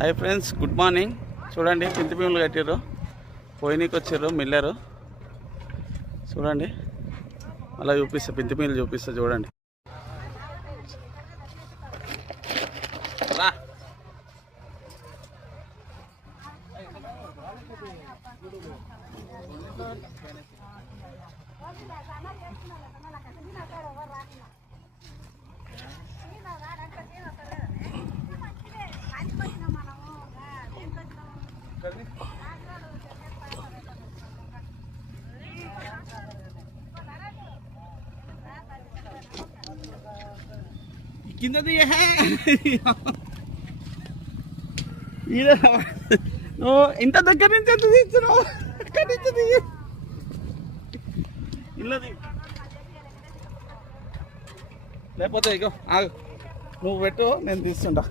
Hi friends, good morning. చూడండి, పింతి భీములు కట్టారు, పోయినీకి వచ్చారు మిల్లరు. చూడండి, అలా చూపిస్తా, పింతి భీములు చూపిస్తా. చూడండి, కింద ఇంత దగ్గర నుంచి ఎంత తీస్తున్నావు? ఇల్లది లేకపోతే ఇగో ఆగు, నువ్వు పెట్టు, నేను తీస్తుంటా.